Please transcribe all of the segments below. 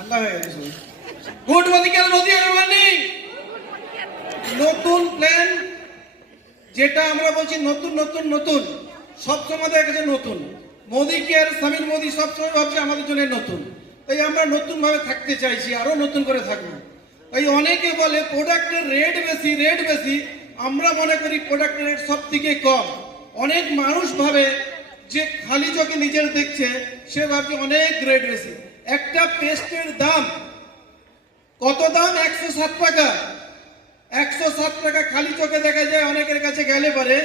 ঠান্ডা হয়ে গেছে। Good morning Modi morning. নতুন প্ল্যান, যেটা আমরা বলছি নতুন নতুন নতুন, সবসময় দেখা গেছে নতুন। মোদি কেয়ার, সমীর মোদি সবসময় ভাবছে আমাদের জন্য নতুন। তাই আমরা নতুন ভাবে থাকতে চাইছি, আরো নতুন করে থাকবো। তাই অনেকে বলে প্রোডাক্টের রেট বেশি, রেট বেশি। আমরা মনে করি প্রোডাক্টের রেট সব থেকে কম। অনেক মানুষ ভাবে যে খালি চোখে নিজের দেখছে, সে ভাবছে অনেক রেট বেশি। একটা পেস্টের দাম কত? দাম 107 টাকা। 107 টাকা খালি চোখে দেখা যায় অনেকের কাছে গেলে পারে।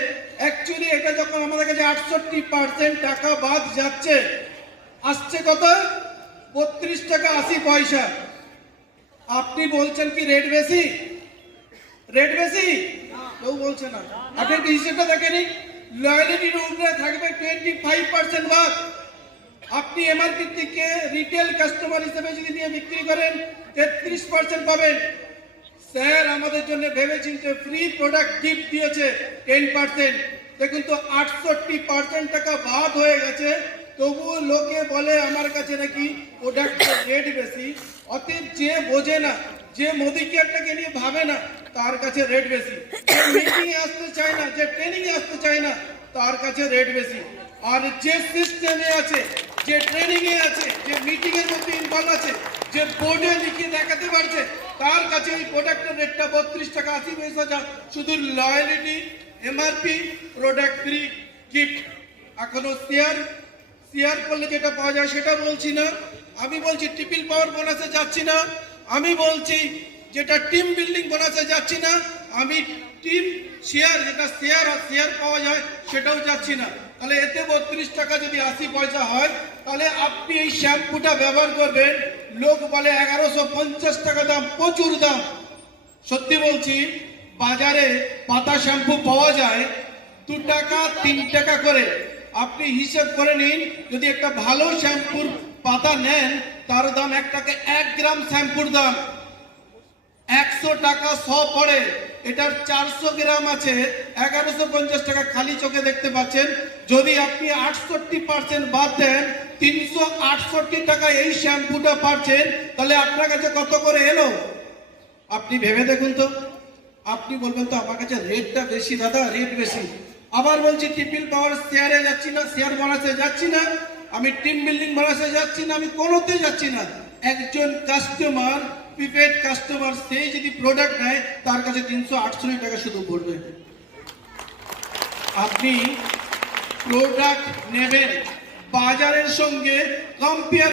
অ্যাকচুয়ালি এটা যখন আমাদের কাছে 68% টাকা বাদ যাচ্ছে, আসছে কত? 32 টাকা 80 পয়সা। আপনি বলছেন কি রেট বেশি? রেট বেশি কেউ বলছে না। আপনি একটু হিসেবটা দেখেনি। লয়ালিটির উপরে থাকবে 25% বাদ। আপনি এমআরপি থেকে রিটেল কাস্টমার হিসেবে যদি নিয়ে বিক্রি করেন 33% পাবেন। স্যার আমাদের জন্য ভেবেচিন্তে ফ্রি প্রোডাক্ট গিফট দিয়েছে 10%। দেখুন তো 68% টাকা বাদ হয়ে গেছে, তবুও লোকে বলে আমার কাছে নাকি প্রোডাক্টের রেট বেশি। অতএব যে বোঝে না, যে মোদি কেয়ারটাকে নিয়ে ভাবে না, তার কাছে রেট বেশি। যে মিটিং এ আসতে চায় না, যে ট্রেনিং এ আসতে চায় না, তার কাছে রেট বেশি। আর যে সিস্টেমে আছে, যে ট্রেনিং এ আছে, যে মিটিং এর মধ্যে ইনভলভ আছে, যে বোর্ডে লিখে দেখাতে পারছে, তার কাছে এই প্রোডাক্টের রেটটা 32 টাকা 80 পয়সা। যা শুধু loyalty, MRP, product free gift. এখনো শেয়ার করলে যেটা পাওয়া যায় সেটা বলছি না। আমি বলছি ট্রিপল পাওয়ার বোনাসে যাচ্ছি না। আমি বলছি যেটা টিম বিল্ডিং বোনাসে যাচ্ছি না। আমি টিম শেয়ার, যেটা শেয়ার পাওয়া যায় সেটাও যাচ্ছি না। তাহলে এতে 32 টাকা যদি 80 পয়সা হয়, তাহলে আপনি এই শ্যাম্পুটা ব্যবহার করবেন। লোক বলে 1150 টাকা দাম, প্রচুর দাম। সত্যি বলছি, বাজারে পাতা শ্যাম্পু পাওয়া যায় 2 টাকা 3 টাকা করে। আপনি হিসেব করে নিন, যদি একটা ভালো শ্যাম্পুর পাতা নেন, তার দাম 1 টাকা। 1 গ্রাম শ্যাম্পুর দাম 100 টাকা 100 পড়ে। এটার 400 গ্রাম আছে, 1150 টাকা। খালি চোখে দেখতে পাচ্ছেন। যদি আপনি 68% বাদ দেন, 368 টাকা এই শ্যাম্পুটা পাচ্ছেন। তাহলে আপনার কাছে কত করে এলো আপনি ভেবে দেখুন তো। আপনি বলবেন তো আমার কাছে রেটটা বেশি, দাদা রেট বেশি। আবার বলছি ট্রিপল পাওয়ার শেয়ারে যাচ্ছি না, শেয়ার বোনাসে যাচ্ছি না, আমি টিম বিল্ডিং বোনাসে যাচ্ছি না, আমি কোনোতে যাচ্ছি না। একজন কাস্টমার, প্রিপেড কাস্টমার, সেই যদি প্রোডাক্ট নেয়, তার কাছে 368 টাকা শুধু পড়বে। আপনি প্রোডাক্ট নেবেন, বাজারের সঙ্গে কম্পেয়ার